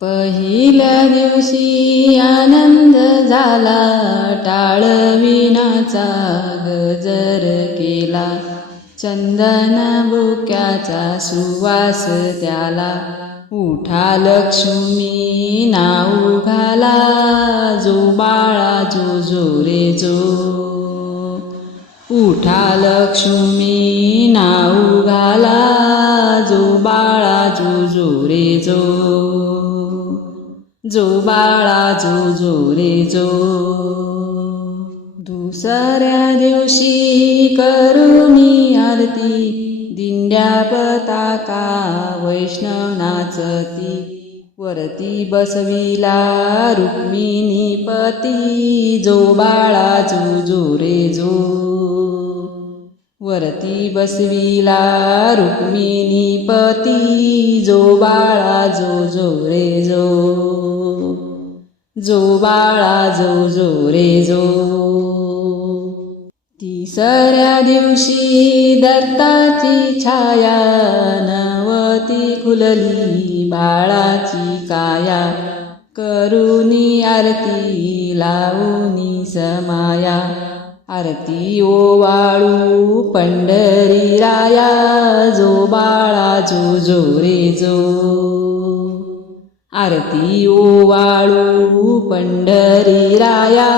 पहिल्या दिवशी आनंद झाला. टाळविनाचा गजर केला. चंदन बुक्याचा सुवास त्याला. उठा लक्ष्मी नाऊ घाला. जो बाळा जो जो रे जो. उठा लक्ष्मी नाऊ घाला. जो बाळा जो जो रे जो. जो बाळा जो जो रे जो. दुसऱ्या दिवशी करुणी आरती दिंड्या पताका वैष्णव नाचती वरती बसविला रुक्मिणी पती जो बाळा जो जो रे जो. वरती बसविला रुक्मिणी पती जो बाळा जो जो रे जो. जो बाळा जो जो रे जो. तिसऱ्या दिवशी दत्ताची छाया नवती खुलली बाळाची काया. करुणी आरती लावूनी समाया. आरती ओवाळू पंढरी राया. जो बाळा जो जो रे जो. आरती ओवाळू पंढरी राया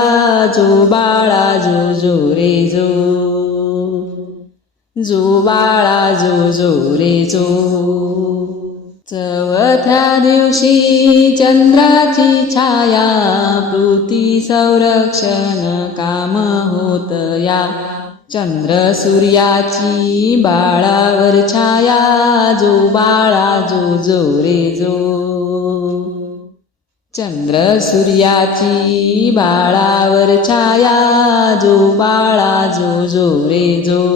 जो बाळा जो जो रे जो. जो बाळा जो जो रे जो. चवथ्या दिवशी चंद्राची छाया पृथ्वी संरक्षण काम होत या. चंद्र सूर्याची बाळावर छाया जो बाळा जो जो रे जो. चंद्र सूर्याची बाळावर छाया जो बाळा जो जो रे जो.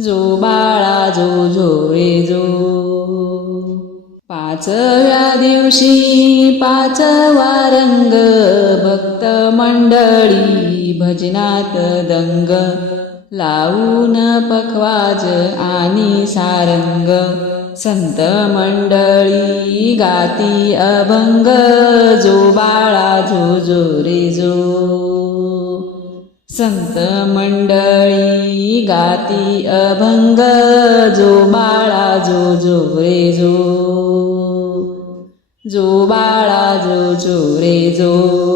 जो बाळा जो जो रे जो. पाचव्या दिवशी पाचवा रंग भक्त मंडळी भजनात दंग. लावून पखवाज आणि सारंग. संत मंडळी गाती अभंग जो बाळा जो जो रे जो. संत मंडळी गाती अभंग जो बाळा जो जो रे जो. जो बाळा जो जो रे जो.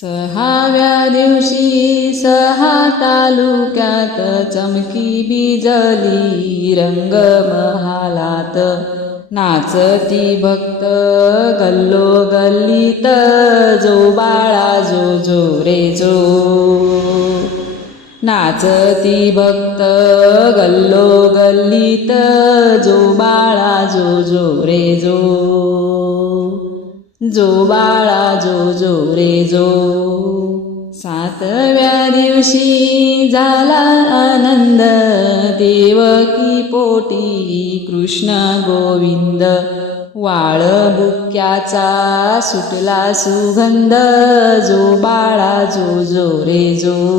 सहाव्या दिवशी सहा तालुक्यात चमकी बिजली रंग महालात. नाचती भक्त गल्लो गल्लीत जो बाळा जो जो रे जो. नाचती भक्त गल्लो गल्लीत जो बाळा जो जो रे जो. जो बाळा जो जो रे जो. सातव्या दिवशी झाला आनंद देवकी पोटी कृष्ण गोविंद. वाळ बुक्याचा सुटला सुगंध जो बाळा जो जो रे जो.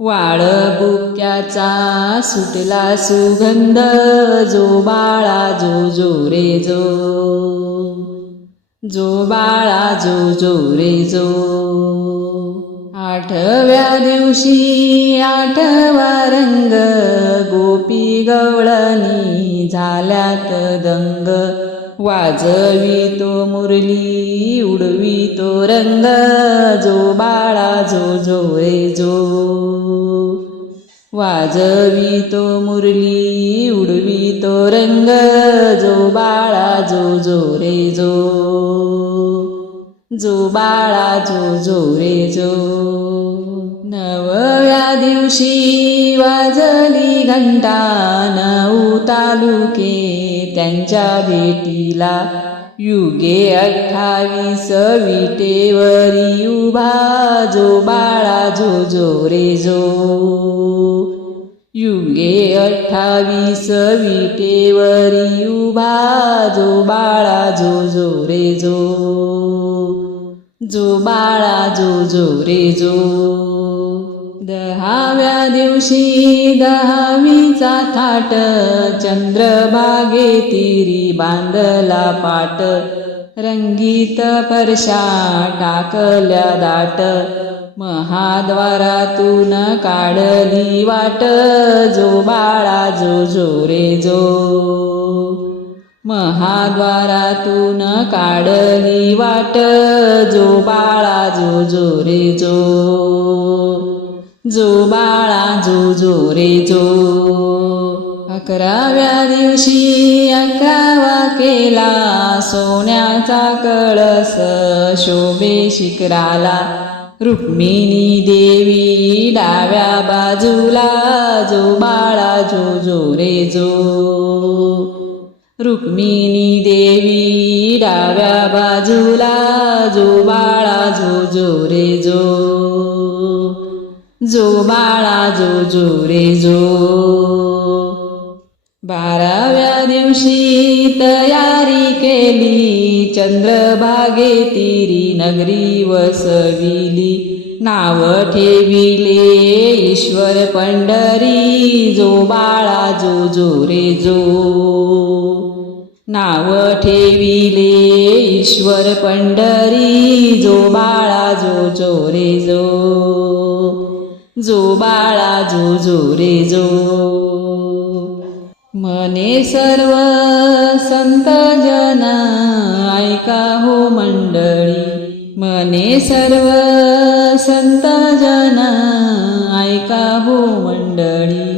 वाळ बुक्याचा सुटला सुगंध जो बाळा जो जो रे जो. जो बाळा जो जो रे जो. आठव्या दिवशी आठवा रंग गोपी गवळणी झाल्यात दंग. वाजवी तो मुरली उडवी तो रंग जो बाळा जो जो रे जो. वाजवी तो मुरली उडवी तो रंग जो बाळा जो जो रे जो. जो बाळा जो जो रे जो. नवव्या दिवशी वाजली घंटा नऊ तालुके त्यांच्या भेटीला. युगे अठ्ठावीस विटेवरी उभा जो बाळा जो जो रे जो. युगे अठ्ठावीस विटेवरी उभा जो बाळा जो जो रे जो. जो बाळा जो जो रे जो. दहाव्या दिवशी दहावीचा थाट चंद्रभागे तिरी बांधला पाट. रंगीत परशा टाकल्या दाट. महाद्वारातून काढली वाट. जो बाळा जो जो रे जो. महाद्वारातून काढली वाट जो बाळा जो जो रे जो. जो बाळा जो जो रे जो. अकराव्या दिवशी अकरावा केला सोन्याचा कळस शोभे शिखराला. रुक्मिणी देवी डाव्या बाजूला जो बाळा जो जो रे जो. रुक्मिणी देवी डाव्या बाजूला जो बाळा जो जो रे जो. जो बाळा जो जो रे जो. बाराव्या दिवशी तयारी केली चंद्रभागे तिरी नगरी वसविली. नाव ठेविले ईश्वर पंढरी जो बाळा जो जो रे जो. नाव ठेविले ईश्वर पंढरी जो बाळा जो जो रे जो जो बाळा जो जो रे जो. मने सर्व संत जन ऐका हो मंडळी मने सर्व संत जन ऐका हो मंडळी.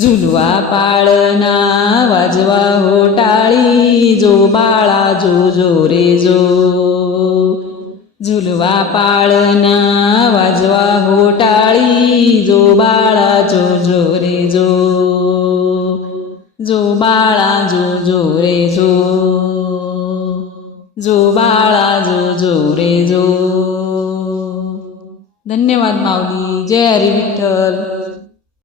झुलवा पाळणा वाजवा हो जो बाळा जो जो रे जो झुलवा पाळणा वाजवा होटाळी जो बाळा जो जो रे जो जो बाळा जो जो रे जो जो बाळा जो जो रे जो धन्यवाद माऊली. जय हरी विठ्ठल.